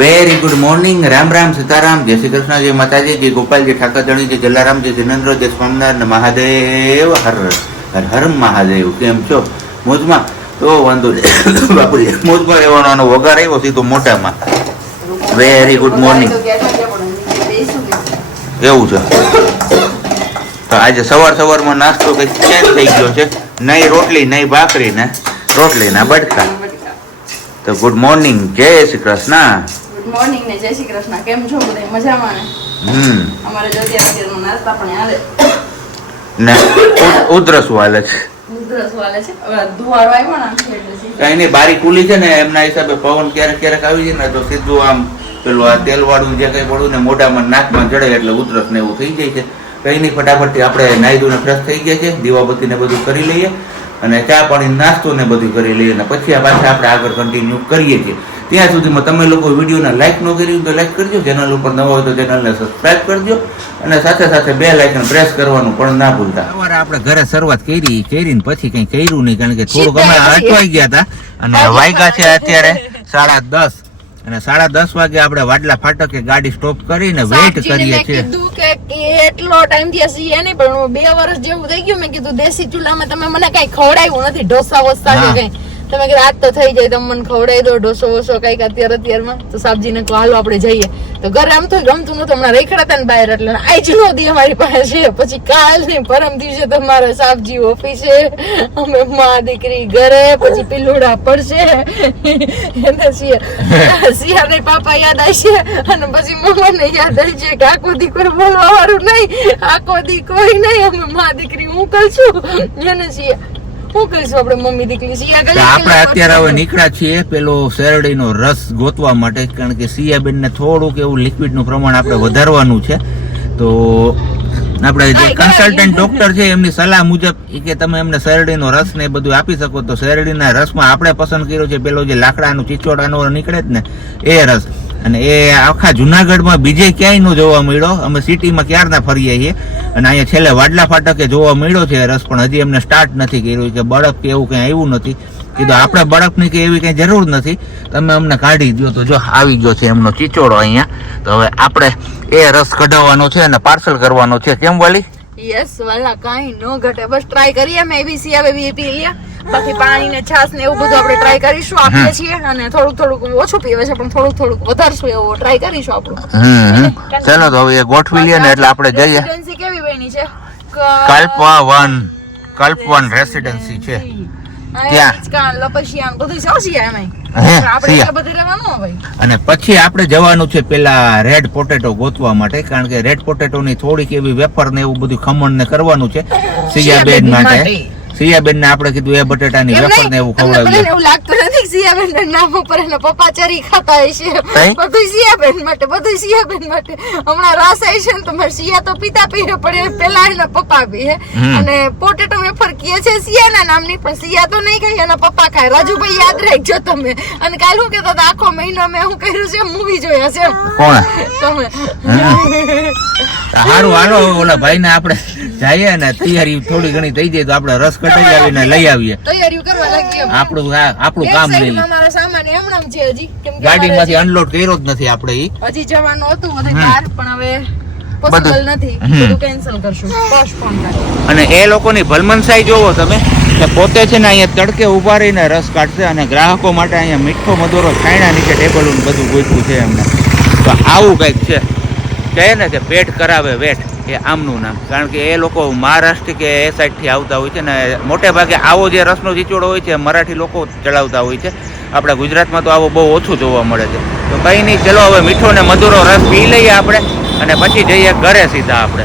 Very good morning Ram Ram Sitaram. જય શ્રી કૃષ્ણ જય માતાજી જય ગોપાલજી ઠાકરજણી જય જલારામ જય જિનેન્દ્ર જય સ્વામિનારાયણ મહાદેવ. હર હર હર મહાદેવ. કેમ છો? મોજમાં? તો વાંધો બાપુજી મોજમાં આનો વગાર આવ્યો સીધો મોટામાં. વેરી ગુડ મોર્નિંગ એવું છે. તો આજે સવાર સવારમાં નાસ્તો કંઈક ચેન્જ થઈ ગયો છે? નહીં રોટલી નહીં ભાખરી ને રોટલી ના બટકા. તો ગુડ મોર્નિંગ જય શ્રી કૃષ્ણ. ગુડ મોર્નિંગ ને જય શ્રી કૃષ્ણ. કેમ છો બધા? મજામાં ને? અમારે જો અત્યારે અત્યારમાં નાસ્તા પણ હાલે. ને ઉધરસ વાલે છે. ઉધરસ વાલે છે. હવે ધુવાળો આવ્યો ને આમ છે એટલે સીધું. કઈ નહીં બારી ખુલી છે ને એમના હિસાબે પવન ક્યારેક ક્યારેક આવી જાય ને તો સીધું આમ પેલું આ તેલ વાળું જે કઈ પડું ને મોઢામાં નાકમાં ચડે એટલે ઉધરસ ને એવું થઈ જાય છે. કઈ નહીં ફટાફટથી આપણે નાહી ધોઈને ફ્રેશ થઈ ગયા છે દીવાબત્તી ને બધું કરી લઈએ અને ચા પાણી નાસ્તો ને બધું કરી લઈએ અને પછી આ પાછા આપણે આગળ કન્ટિન્યુ કરીએ છીએ. ત્યાં સુધીમાં તમે લોકો વિડીયોને લાઈક ન કર્યું તો લાઈક કરજો ચેનલ ઉપર નવો હોય તો ચેનલને સબસ્ક્રાઇબ કરજો અને સાથે સાથે બે લાઇકન પ્રેસ કરવાનું પણ ના ભૂલતા. સવારે આપણે ઘરે શરૂઆત કરી કરીને પછી કંઈ કર્યું નહીં કારણ કે થોડુંક અમે અટવાઈ ગયા હતા અને વાગ્યા છે અત્યારે સાડા દસ. અને સાડા દસ વાગે આપણે વાડલા ફાટકે ગાડી સ્ટોપ કરીને વેઇટ કરીએ છીએ. કીધું કે કે એટલો ટાઈમથી હસી નહીં પણ હું બે વર્ષ જેવું થઈ ગયું મેં કીધું દેશી ચૂલામાં તમે મને કઈ ખવડાવ્યું નથી ઢોસા વોસા કે કઈ. તમે કે રાત તો થઈ જાય તમે મને ખવડાવી દો ઢોસો વોસો કંઈક અત્યારે અત્યારમાં. તો સાબજીને કહો હાલો આપણે જઈએ. તો ઘરે આમ તો ગમતું નતું હમણાં રેખડા હતા ને બહાર એટલે આજ નો દી અમારી પાસે. છે પછી કાલ ને પરમ દિવસે તમારે સાબજી ઓફિસે. અમે માં દીકરી ઘરે પછી પિલુડા પડશે. એને સિયા સિયા પાપા યાદ આવશે અને પછી મમ્માને યાદ આવી છે કે આખો દીકરો કોઈ બોલવા વાળું નહીં. આખો દી કોઈ નહીં અમે માં દીકરી હું કરશું એને સિયા કરીશું આપણે મમ્મી દીકરી? સિયા આપણે અત્યારે હવે નીકળ્યા છીએ પેલો શેરડીનો રસ ગોતવા માટે કારણ કે સિયાબેન ને થોડુંક એવું લિક્વિડનું પ્રમાણ આપણે વધારવાનું છે. તો આપણે જે કન્સલ્ટન્ટ ડોક્ટર છે એમની સલાહ મુજબ કે તમે એમને શેરડીનો રસ ને એ બધું આપી શકો. તો શેરડીના રસમાં આપણે પસંદ કર્યો છે પેલો જે લાકડાનું ચીચોડાનો નીકળે જ ને એ રસ. અને એ આખા જુનાગઢમાં બીજે ક્યાંય નો જોવા મળ્યો? અમે સિટીમાં ક્યારના ફરીએ છીએ? અને અહીંયા છેલ્લે વાડલા ફાટકે જોવા મળ્યો છે રસ, પણ હજી એમને સ્ટાર્ટ નથી કર્યું. કે બળફ કે એવું કઈ આવ્યું નથી. કીધું આપણે બળફની કે એવી કઈ જરૂર નથી. તમે અમને કાઢી દો તો જો આવી ગયો છે એમનો ચીચોડો અહીંયા. તો હવે આપણે એ રસ કઢાવવાનો છે અને પાર્સલ કરવાનો છે. કેમ વાલી? યસ વાલા, કાંઈ નો ઘટે. બસ ટ્રાય કરીએ મે બી સિયા આવે પી લે બાકી પાણી ને છાસ ને એવું બધું આપણે ટ્રાય કરીશું આપીએ છીએ અને થોડુંક થોડુંક ઓછું પીવે છે પણ થોડુંક થોડુંક વધારશું એવો ટ્રાય કરીશું આપણું. ચાલો તો હવે એ ગોઠવી લઈએ ને એટલે આપણે જઈએ. રેસિડેન્સી કેવી બની છે? કલ્પવન કલ્પવન રેસિડેન્સી છે. અને પછી આપણે જવાનું છે પેલા રેડ પોટેટો ગોતવા માટે કારણ કે રેડ પોટેટો ની થોડીક એવી વેફર ને એવું બધું ખમણ ને કરવાનું છે સિયાબેન માટે. સિયાબેન ને આપણે કીધું એ બટેટા ની વેફર ને એવું ખવડાવ્યું એવું લાગતું નથી સિયાબેન ના નામ ઉપર એના પપ્પા ચરી ખાતા હશે? બધું સિયાબેન માટે બધું સિયાબેન માટે. હમણાં રસ આવી છે ને તમારે સિયા તો પિતા પીએ પણ પેલા એના પપ્પા પીએ અને પોટેટો વેફર કીએ છે સિયાના નામની પણ સિયા તો નહીં ખાય એના પપ્પા ખાય. રાજુભાઈ યાદ રાખજો તમે. અને કાલ હું કેતો આખો મહિનો મેં હું કર્યું છે? મૂવી જોયા છે. કોણ? તમે. સારું હાલો ઓલા ભાઈ ને આપણે જઈએ ને તૈયારી થોડી ઘણી થઈ જાય તો આપણે રસ કટાઈ આવીને લઈ આવીએ. તૈયારીઓ કરવા લાગીએ. આપણું આ- આપણું કામ નહીં મારા સામાન એમનામ છે હજી. કેમ ગાડીમાંથી અનલોડ કર્યો જ નથી આપણે ઈ. હજી જવાનું હતું બધે. બહાર પણ હવે પોસિબલ નથી. બધું કેન્સલ કરશું. પોસ્ટપોન કરી અને એ લોકોની ભલમનસાઈ જોવો તમે કે પોતે છે ને અહીંયા તડકે ઊભા રહીને રસ કાઢશે અને ગ્રાહકો માટે અહીંયા મીઠો મધુરો છાયણા નીચે ટેબલ બધું ગોઠવું છે એમને. તો આવું કંઈક છે. કહે ને કે પેટ કરાવે વેટ. એ આમનું નામ. કારણ કે એ લોકો મહારાષ્ટ્ર કે એ સાઈડથી આવતા હોય છે ને મોટે ભાગે આવો જે રસનો ચીચોડો હોય છે મરાઠી લોકો ચડાવતા હોય છે. આપણા ગુજરાતમાં તો આવો બહુ ઓછું જોવા મળે છે. તો કંઈ નહીં ચલો હવે મીઠો ને મધુરો રસ પી લઈએ આપણે અને પછી જઈએ ઘરે સીધા આપણે.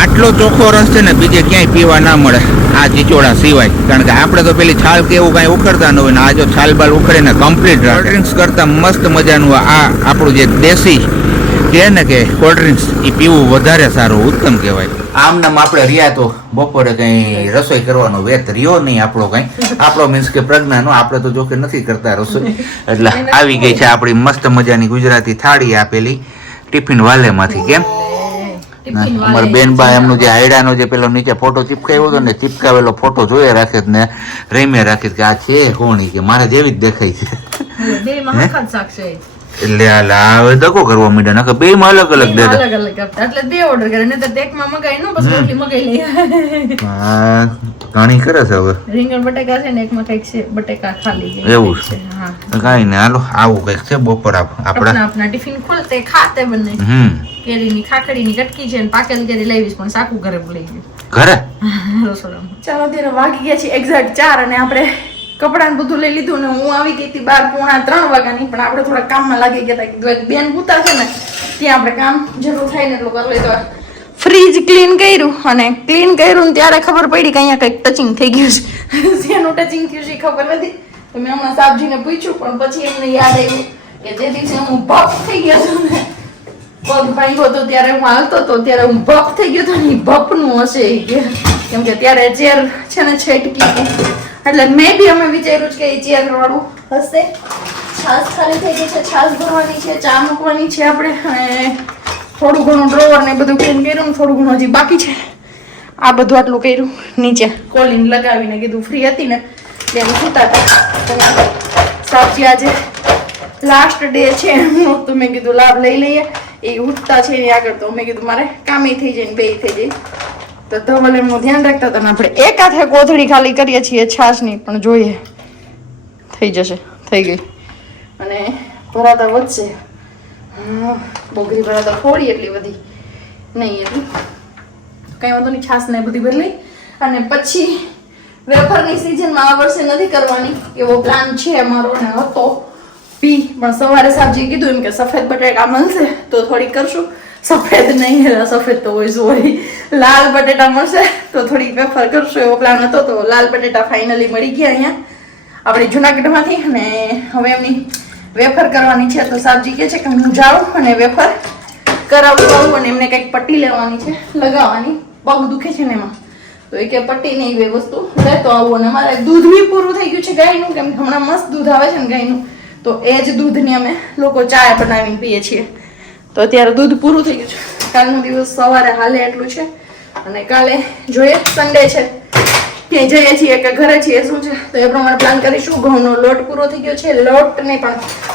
આટલો ચોખ્ખો રસ છે ને બીજે ક્યાંય પીવા ના મળે આ ચીચોડા સિવાય. કારણ કે આપણે તો પેલી છાલ કે એવું કાંઈ ઉખડતા ન હોય ને આ જો છાલ બાલ ઉખડીને કમ્પ્લીટ ડ્રિંક્સ કરતા મસ્ત મજાનું આ આપણું જે દેશી કે ને કે કોલ્ડ ડ્રિંક્સ એ પીવું વધારે સારું ઉત્તમ કહેવાય. આમ નામ આપણે રહ્યા તો બપોરે કઈ રસોઈ કરવાનો વેત રહ્યો નહીં આપણો કઈ. આપણો મીન્સ કે પ્રજ્ઞાનો આપણે તો જોકે નથી કરતા રસોઈ. એટલે આવી ગઈ છે આપણી મસ્ત મજાની ગુજરાતી થાળી આપેલી ટિફિન વાલેમાંથી કેમ? અમારા વાળે એમનું જે આયડાનો જે પેલો નીચે ફોટો ચીપકાવ્યો હતો ને ચીપકાવેલો ફોટો જોઈએ રાખે ને રેમ્યા રાખે કે આ છે કોણી ઈ કે? મારે જેવી જ દેખાય છે. માં એટલે આ લાવે દકો કરવા માંડ્યા નાખે બે માં અલગ અલગ દેતા અલગ અલગ એટલે બે ઓર્ડર કરે ને તો ટેકમાં મગાઈ નો બસ રોટલી મગાઈ લઈએ. હા ઘણી કરે છે હવે. રીંગણ બટેકા છે ને એકમાં કંઈક છે બટેકા ખાલી છે એવું છે. હા. કાઈ ને હાલો આવું કંઈક છે બપોર આપણા આપણા ટિફિન ખોલતે ખાતે બને. હમ. ખાખડી ની કટકી છે ને પાકેલ કેરી લાવીશ પણ સાકું ઘરે ભૂલી ગયું. ઘરે? રસોડામાં. ચાલો અત્યારે વાગી ગયા છે એક્ઝેક્ટ ચાર અને આપણે કપડાં બધું લઈ લીધું ને હું આવી ગઈ હતી બાર પોણા ત્રણ વાગ્યાની, પણ આપણે થોડા કામમાં લાગી ગયા હતા બેન પૂતા છે ને, ત્યાં આપણે કામ જરૂર થાય ને એટલું કરી લીધું ફ્રીજ ક્લીન કર્યું અને ક્લીન કર્યું ને ત્યારે ખબર પડી કે અહીંયા કંઈક ટચિંગ થઈ ગયું છે. શેનું ટચિંગ થયું છે ખબર નથી. તો મેં હમણાં સાબજીને પૂછ્યું, પણ પછી એમને યાદ આવ્યું કે જે દિવસે હું ભપ થઈ ગયો છું ને, પગ ભાંગ્યો હતો ત્યારે હું હાલતો હતો, ત્યારે હું ભપ થઈ ગયો હતો ને ભપનું હશે એ. કેમ કે ત્યારે ચેર છે ને છેટકી. એટલે મેં બી અમે વિચાર્યું છે કે એ ચેર વાળું હશે. છાશ ખાલી થઈ ગઈ છે, છાશ ભરવાની છે, ચા મૂકવાની છે આપણે, અને થોડું ઘણું ડ્રોવર ને બધું ક્લીન કર્યું થોડું ઘણું હજી બાકી છે. આ બધું આટલું કર્યું, નીચે. કોલિંગ લગાવીને કીધું ફ્રી હતી ને? એટલે સૂતા હતા. સાચી આજે લાસ્ટ ડે છે. એમનો તો મેં કીધું, લાભ લઈ લઈએ. એ ઉઠતા છે, એની આગળ તો મેં કીધું, મારે કામે થઈ જાય ને બે થઈ જાય. તો ધવલ હું ધ્યાન રાખતા હતા આપણે એક હાથે કોથળી ખાલી કરીએ છીએ છાશની, પણ જોઈએ. થઈ જશે, થઈ ગઈ. અને ભરાતા વધશે. બોગરી ભરાતા થોડી એટલી બધી. નહીં એટલી કંઈ વાંધો નહીં છાશ ને બધી ભરી અને પછી વેફરની સિઝનમાં આ વર્ષે નથી કરવાની. એવો પ્લાન છે અમારો ને હતો. પી પણ સવારે સાબજી કીધું એમ કે સફેદ બટાકા મળશે, તો થોડી કરશું. સફેદ નહીં સફેદ તો હોય હોય લાલ બટેટા મળશે, તો થોડી વેફર કરશું, એવો પ્લાન હતો, તો લાલ બટેટા ફાઇનલી મળી ગયા અહીંયા. આપણે જુનાગઢમાંથી અને હવે એમની વેફર કરવાની છે, તો સાબજી કહે છે કે હું જાઉં અને વેફર કરાવવું આવું અને એમને કંઈક પટ્ટી લેવાની છે, લગાવવાની. પગ દુખે છે ને એમાં. તો એ કે પટ્ટી નહીં એવી વસ્તુ. લેતો આવું અને મારે દૂધ બી પૂરું થઈ ગયું છે ગાયનું, કેમ હમણાં મસ્ત દૂધ આવે છે ને ગાયનું. તો એ જ દૂધની અમે લોકો ચા બનાવીને પીએ છીએ. તો અત્યારે દૂધ પૂરું થઈ ગયું છે. કાલનો દિવસ સવારે હાલે એટલું છે. અને કાલે જોઈએ સન્ડે છે. ક્યાંય જઈએ છીએ કે ઘરે છીએ, શું છે? તો એ પ્રમાણે પ્લાન કરીશું. ઘઉંનો લોટ પૂરો થઈ ગયો છે. લોટ નહીં પણ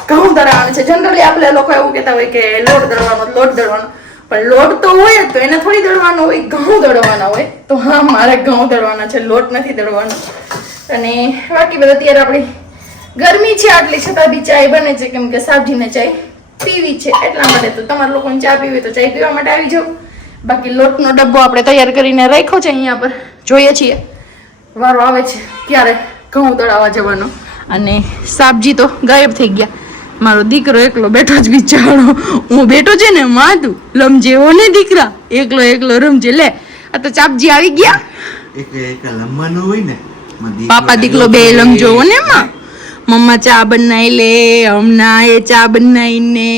ઘઉં દળવાનું છે. જનરલી આપણે લોકો એવું કહેતા હોય કે લોટ દળવાનો લોટ દળવાનો. પણ લોટ તો હોય જ, તો એને થોડી દળવાનો હોય, ઘઉં દળવાના હોય. તો હા, મારે ઘઉં દળવાના છે, લોટ નથી દળવાનો. અને બાકી બધા અત્યારે આપણી ગરમી છે, આટલી. છતાં બી ચાય બને છે, કેમ કે સાબજીને ચાય પીવી છે એટલા માટે તો તમારા લોકોને ચા પીવી તો ચા પીવા માટે આવી જાવ બાકી લોટનો ડબ્બો આપણે તૈયાર કરીને રાખ્યો છે અહીંયા પર. જોઈએ છીએ. વારો આવે છે. ક્યારે ઘઉં દળાવવા જવાનો. અને સાબજી તો ગાયબ થઈ ગયા. મારો દીકરો એકલો બેઠો જ બિચારો. હું બેઠો છે ને માધું. લમજેવો ને દીકરા. એકલો એકલો રમજે. લે આ તો ચાપજી આવી ગયા. એક એક લંબાનો પાપા દીકલો બે લમજો ને માં મમ્મા ચા બનાવી લે, હમણાં એ ચા બનાવીને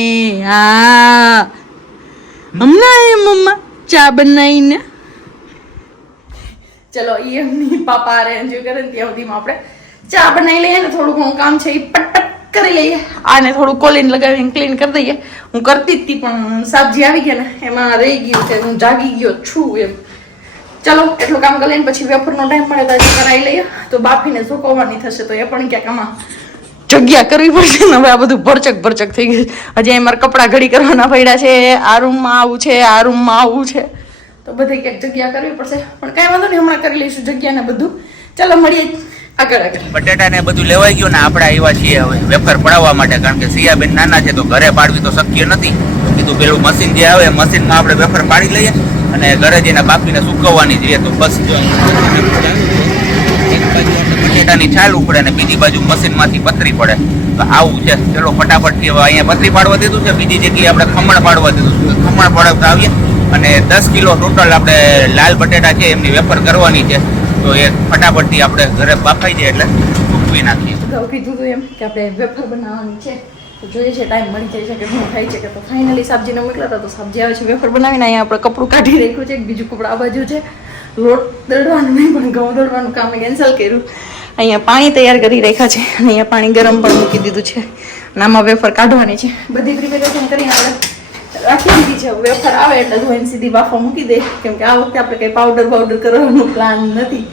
હા. હમણાં એ મમ્મા ચા બનાવીને ચલો એ એમની પાપા રે કરે ને ત્યાં સુધીમાં આપણે ચા બનાવી લઈએ ને થોડું ઘણું કામ છે એ પટક કરી લઈએ. આને થોડું કોલિન લગાવીને ક્લીન કરી દઈએ. હું કરતી હતી પણ સાબજી આવી ગયા ને, એમાં રહી ગયું છે, હું જાગી ગયો છું એમ. ચલો, એટલું કામ કરી લઈને પછી વેફરનો ટાઈમ મળે તો કરાવી લઈએ. તો બાફીને સુકવવાની થશે, તો એ પણ ક્યાંક આમાં જગ્યા કરવી પડશે ને હવે આ બધું ભરચક ભરચક થઈ ગયું હજી અહીં મારે કપડાં ઘડી કરવાના પડ્યા છે, આ રૂમમાં આવું છે, આ રૂમમાં આવું છે. તો બધી ક્યાંક જગ્યા કરવી પડશે. પણ કાંઈ વાંધો નહીં, હમણાં કરી લઈશું જગ્યા ને બધું. ચાલો, મળીએ આગળ આગળ. બટેટા ને બધું લેવાઈ ગયું ને આપણે આવ્યા છીએ હવે વેફર પડાવવા માટે, કારણ કે સિયાબેન નાના છે તો ઘરે પાડવી તો શક્ય નથી. કીધું પેલું મશીન જે આવે મશીનમાં આપણે વેફર પાડી લઈએ અને ઘરે જઈને બાફીને સુકવવાની જોઈએ તો બસ જો. એક બાજુ બટેટાની છાલ ઉપડે ને બીજી બાજુ મશીનમાંથી પથરી પડે. તો આવું છે. ચલો ફટાફટથી હવે અહીંયા પથરી પાડવા દીધું છે. બીજી જગ્યાએ આપણે ખમણ પાડવા દીધું છે. ખમણ પાડવતા આવીએ અને દસ કિલો ટોટલ આપણે લાલ બટેટા છે, એમની વેફર કરવાની છે. તો એ ફટાફટથી આપણે ઘરે બાફાઈ જાય એટલે સૂકવી નાખીએ. કીધું એમ કે આપણે વેફર બનાવવાની છે. તો જોઈએ છે, ટાઈમ મળી જાય છે કે શું થાય છે કે તો ફાઇનલી સબ્જીને મોકલ્યા હતા તો સબ્જી આવે છે, વેફર બનાવીને અહીંયા આપણે કપડું કાઢી રાખ્યું છે. બીજું કપડું આ બાજુ છે. લોટ દળવાનું નહીં પણ ઘઉં દળવાનું કામ કેન્સલ કર્યું. અહીંયા પાણી તૈયાર કરી રાખ્યા છે. અહીંયા પાણી ગરમ પણ મૂકી દીધું છે. અને આમાં વેફર કાઢવાની છે. બધી પ્રિપેરેશન કરીને આપણે રાખી દીધી છે. વેફર આવે એટલે ધોઈને સીધી બાફા મૂકી દે. કેમ કે આ વખતે આપણે કંઈ પાવડર પાવડર કરવાનો પ્લાન નથી.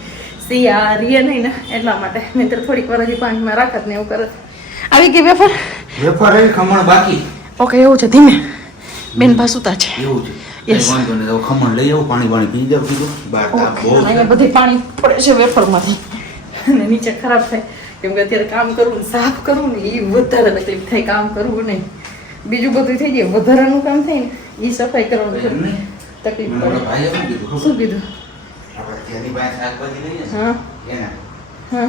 સિયા રીએ નહીં ને એટલા માટે. નહીંતર થોડીક વાર હજી પાણીમાં રાખત ને એવું કરત આવી ગઈ વેફર? વેફર એ ખમણ બાકી. ઓકે એવું છે. ધીમે. બેન ભાસુતા છે. એવું છે. Yes. વાંધો નહીં. ખમણ લઈ આવું. પાણી પાણી પી જાવ કીધું. બાર બહુ છે. અહીંયા બધે પાણી પડે છે વેફરમાંથી. અને નીચે ખરાબ થાય. કેમ કે અત્યારે કામ કરવું ને સાફ કરવું ને એ વધારે તકલીફ થાય કામ કરવું નહીં. બીજું બધું થઈ જાય વધારાનું કામ થાય ને એ સફાઈ કરવાનું. તકલીફ પડે. શું કીધું હા.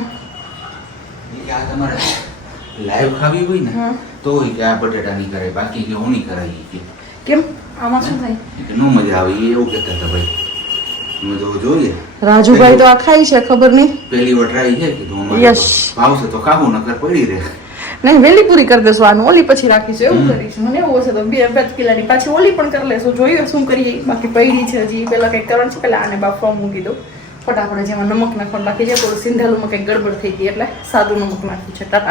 લાઈવ ખાવી હોય ને. તો કે આ બટેટા નહીં કરાય બાકી કે હું નહીં કરાય ઈ કે. કેમ? આમાં શું થાય? ન કે નો મજા આવે એવું કહેતા હતા ભાઈ. અમે તો જોઈએ. રાજુભાઈ તો આ ખાઈ છે ખબર નહીં? પેલી વટરાઈ છે કીધું અમારે યસ ભાવશે તો ખાવું નકર પડી રહે. નહીં વેલી પૂરી કરી દેશું આનું. ઓલી પછી રાખીશું એવું કરીશું. મને એવું હશે તો બે બે કિલાની પાછી ઓલી પણ કરી લેશું. જોઈએ શું કરીએ. બાકી પૈડી છે હજી. પેલા કંઈક કરવાનું છે. પેલા આને બાફવા મૂકી દો ફટાફટ જેમાં નમક નાખવાનું બાકી છે. થોડું સિંધાલુમાં કંઈક ગડબડ થઈ ગઈ એટલે સાદું નમક નાખ્યું છે એટલે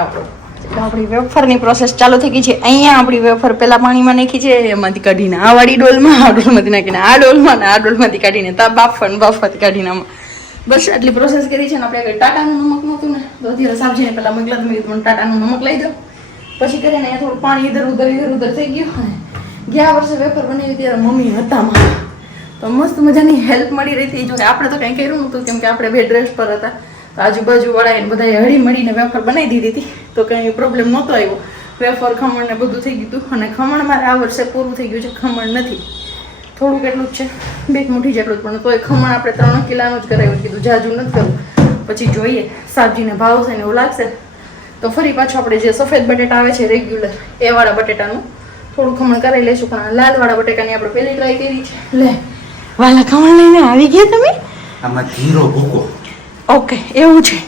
આપણી વેફરની પ્રોસેસ ચાલુ થઈ ગઈ છે. અહીંયા આપણી વેફર પેલા પાણીમાં નાખી છે, એમાંથી કાઢીને આ વાળી ડોલમાં, આ ડોલમાંથી નાખીને આ ડોલમાં આ ડોલમાંથી કાઢીને તા બાફન બાફવાથી કાઢીને આમાં. બસ આટલી પ્રોસેસ કરી છે ને આપણે ટાટાનું નમક નહોતું ને, તો અત્યારે સાબજીને પેલા મગલા તમે કીધું ટાટાનું નમક લઈ દો. પછી કરીને અહીંયા થોડું પાણી ઇધર ઉધર ઇધર ઉધર થઈ ગયું ગયા વર્ષે વેફર બનાવી ત્યારે મમ્મી હતા તો મસ્ત મજાની હેલ્પ મળી રહી હતી. જો આપણે તો કંઈ કર્યું નહોતું, કેમ કે આપણે બે ડ્રેસ પર હતા. તો આજુબાજુ વાળા એને બધાએ હળી મળીને વેફર બનાવી દીધી હતી, તો કંઈ પ્રોબ્લેમ નહોતો આવ્યો. વેફર, ખમણ ને બધું થઈ ગયું અને ખમણ મારે આ વર્ષે પૂરું થઈ ગયું છે, ખમણ નથી. થોડું કેટલું જ છે બે મુઠ્ઠી જેટલું જ, પણ તોય ખમણ આપણે ત્રણ કિલાનું જ કરાવ્યું, કીધું જાજુ નથી કરવું. પછી જોઈએ શાકજીને ભાવ છે ને એવું લાગશે. તો ફરી પાછું આપણે જે સફેદ બટેટા આવે છે રેગ્યુલર એ વાળા બટેટાનું થોડું ખમણ કરાવી લઈશું, પણ લાલવાળા લાલ વાળા બટેટાની આપણે પહેલી ટ્રાય કરી છે. લે, વાલા ખમણ લઈને આવી ગયા તમે? આમાં ધીરો ભૂકો. ઓકે એવું છે.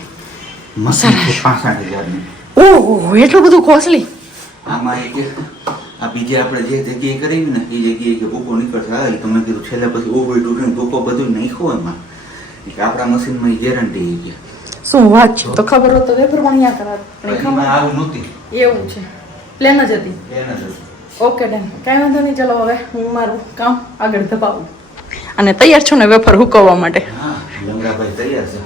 ઓહો એટલું બધું કોસ્ટલી આમાં એક આ બીજે આપણે જે જગ્યાએ કરી ને એ જગ્યાએ કે ભૂકો નીકળશે તમે કીધું છેલ્લે પછી ઓવર ડૂટીને ભૂકો બધું નાખ્યો એમાં. એટલે આપણા મશીનમાં એ ગેરંટી ગયા શું વાત છે? તો ખબર હોત તો વેપર અહીંયા કરાત આવું નહોતી. એવું છે. પ્લેન જ હતી. પ્લેન જ હતી. Okay done. કાંઈ વાંધો નહીં ચલો હવે હું મારું કામ આગળ ધપાવું. અને તૈયાર છું ને વેફર હુકવવા માટે? હા લંગડાભાઈ તૈયાર છે.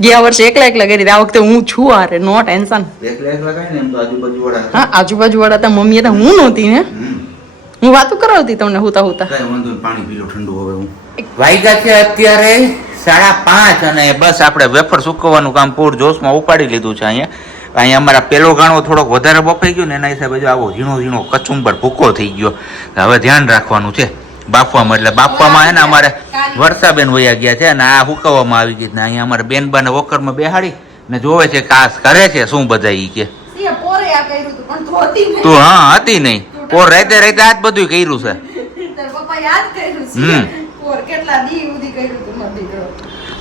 ગયા વર્ષે એકલા એકલા કરી આ વખતે હું છું આરે નો ટેન્શન. એકલા એકલા કાંઈ ને એમ તો આજુબાજુ વાળા હા આજુબાજુ વાળા હતા મમ્મી હતા હું નહોતી ને. હું વાતો કરાવતી તમને હુતા હુતા. કઈ વાંધો પાણી પીલો ઠંડુ હવે હું. વાગ્યા છે અત્યારે સાડા પાંચ અને બસ આપણે વેફર સુકવવાનું કામ પૂર જોશમાં ઉપાડી લીધું છે અહીંયા. અહીંયા અમારા પેલો ગાણો થોડોક વધારે બફાઈ ગયો ને એના હિસાબે જો આવો ઝીણો ઝીણો કચુંબર ભૂકો થઈ ગયો. હવે ધ્યાન રાખવાનું છે. બાફવામાં એટલે બાફવામાં છે ને અમારે વર્ષાબેન વયા ગયા છે અને આ હુકવવામાં આવી ગઈ ને અહીંયા અમારે બેનબાને વોકરમાં બેહાડી ને જોવે છે કાસ કરે છે શું બધા ઈ કે. તું હા હતી નહીં. પોર રહેતે રહેતે આ જ બધું કર્યું છે.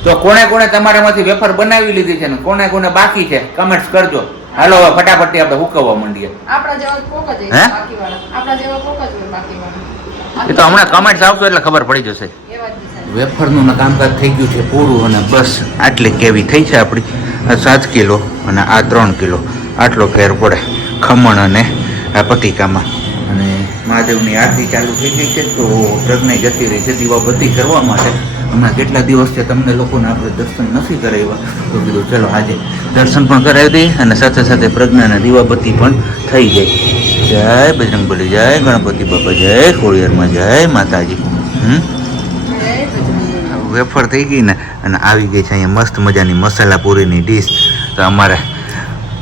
તો કોણે કોણે તમારામાંથી વેફર બનાવી લીધી છે ને કોને કોને બાકી છે? કમેન્ટ્સ કરજો. હાલો હવે ફટાફટ આપણે હુકવવા માંડીએ. આપણા જેવા કોક જ હે? બાકી વાળા આપણા જેવા કોક જ બાકી વાળા એ તો હમણાં કમેન્ટ્સ આવશે એટલે ખબર પડી જશે. વેફરનું કામકાજ થઈ ગયું છે પૂરું અને બસ આટલી કેવી થઈ છે આપણી સાત કિલો અને આ ત્રણ કિલો. આટલો ફેર પડે ખમણ અને આ પતિકામાં. અને મહાદેવની આરતી ચાલુ થઈ ગઈ છે તો પ્રજ્ઞા જતી રહી છે દીવાબત્તી કરવા માટે. હમણાં કેટલા દિવસ છે તમને લોકોને આપણે દર્શન નથી કરાવ્યા? તો કીધું, ચલો આજે દર્શન પણ કરાવી દઈએ અને સાથે સાથે પ્રજ્ઞાના દીવાબત્તી પણ થઈ જાય. જય બજરંગબલી જય ગણપતિ બાપા જય ખોડિયારમાં જય માતાજી. હમ? વેફર થઈ ગઈ ને અને આવી ગઈ છે અહીંયા મસ્ત મજાની મસાલા પૂરીની ડીશ. તો અમારે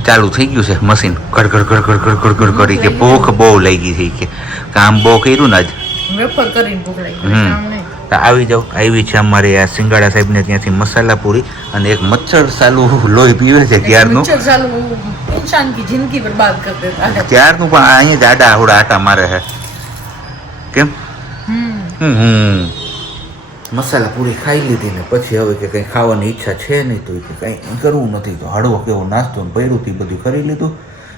ચાલુ થઈ ગયું છે મશીન. કડ કડ કડ કડ કરી કે ભૂખ બહુ લાગી છે કે. કામ બહુ કર્યું ને આજ. વેફર કરીને ભૂખ લાગી. હમ. તો આવી જાઓ. આવી છે અમારે આ સિંગાડા સાહેબને ત્યાંથી મસાલા પૂરી અને એક મચ્છર સાલું લોહી પીવે છે ત્યારનું. ત્યારનું પણ અહીંયા જાડા આવડા આટા મારે છે. કેમ? હમ. મસાલા પૂરી ખાઈ લીધી ને પછી હવે કે કઈ ખાવાની ઈચ્છા છે નહીં તો કે કંઈ કરવું નથી. તો હળવો કેવો નાસ્તો ને થી બધું કરી લીધું.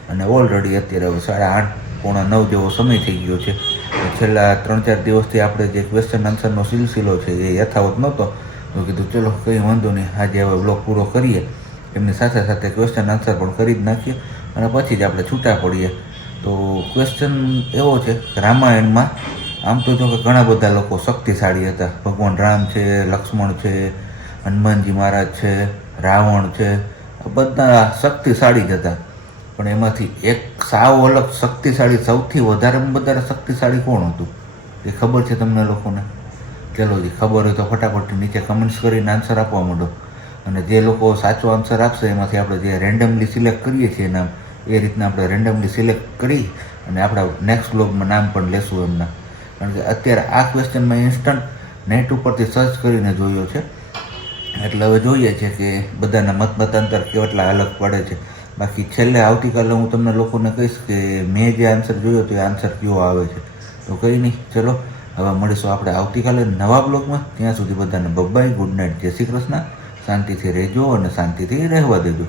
અને ઓલરેડી અત્યારે હવે સાડા આઠ પોણા નવ જેવો સમય થઈ ગયો છે. છેલ્લા ત્રણ ચાર દિવસથી આપણે જે ક્વેશ્ચન આન્સરનો સિલસિલો છે એ યથાવત નહોતો. તો કીધું, ચલો, કંઈ વાંધો નહીં, આજે હવે બ્લોગ પૂરો કરીએ. એમની સાથે સાથે ક્વેશ્ચન આન્સર પણ કરી જ નાખીએ અને પછી જ આપણે છૂટા પડીએ. તો ક્વેશ્ચન એવો છે, રામાયણમાં આમ તો જો કે ઘણા બધા લોકો શક્તિશાળી હતા. ભગવાન રામ છે, લક્ષ્મણ છે, હનુમાનજી મહારાજ છે, રાવણ છે બધા શક્તિશાળી જ હતા. પણ એમાંથી એક સાવ અલગ શક્તિશાળી, સૌથી વધારેમાં વધારે શક્તિશાળી કોણ હતું? એ ખબર છે તમને લોકોને? ચલો જી, ખબર હોય તો ફટાફટ નીચે કમેન્ટ્સ કરીને આન્સર આપવા માંડો. અને જે લોકો સાચો આન્સર આપશે, એમાંથી આપણે જે રેન્ડમલી સિલેક્ટ કરીએ છીએ નામ એ રીતના આપણે રેન્ડમલી સિલેક્ટ કરી અને આપણા નેક્સ્ટ બ્લોગમાં નામ પણ લેશું એમના. કારણ કે અત્યારે આ ક્વેશ્ચનમાં ઇન્સ્ટન્ટ નેટ ઉપરથી સર્ચ કરીને જોયો છે. એટલે હવે જોઈએ છે કે બધાના મત મતાંતર કેટલા અલગ પડે છે. બાકી છેલ્લે આવતીકાલે હું તમને લોકોને કહીશ કે મેં જે આન્સર જોયો તો એ આન્સર કયો આવે છે. તો કંઈ નહીં, ચલો, હવે મળીશું આપણે આવતીકાલે નવા બ્લોગમાં. ત્યાં સુધી બધાને બબ્બાઈ ગુડ નાઇટ જય શ્રી કૃષ્ણ. શાંતિથી રહેજો અને શાંતિથી રહેવા દેજો.